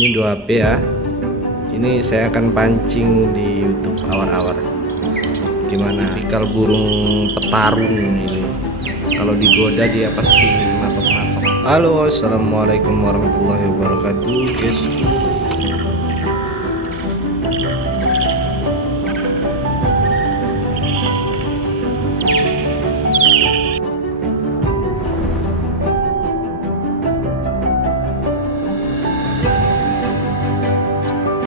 Ini 2 HP ya. Ini saya akan pancing di YouTube awar-awar. Gimana tipikal burung petarung ini. Kalau digoda dia pasti matok-matok. Halo, assalamualaikum warahmatullahi wabarakatuh, guys.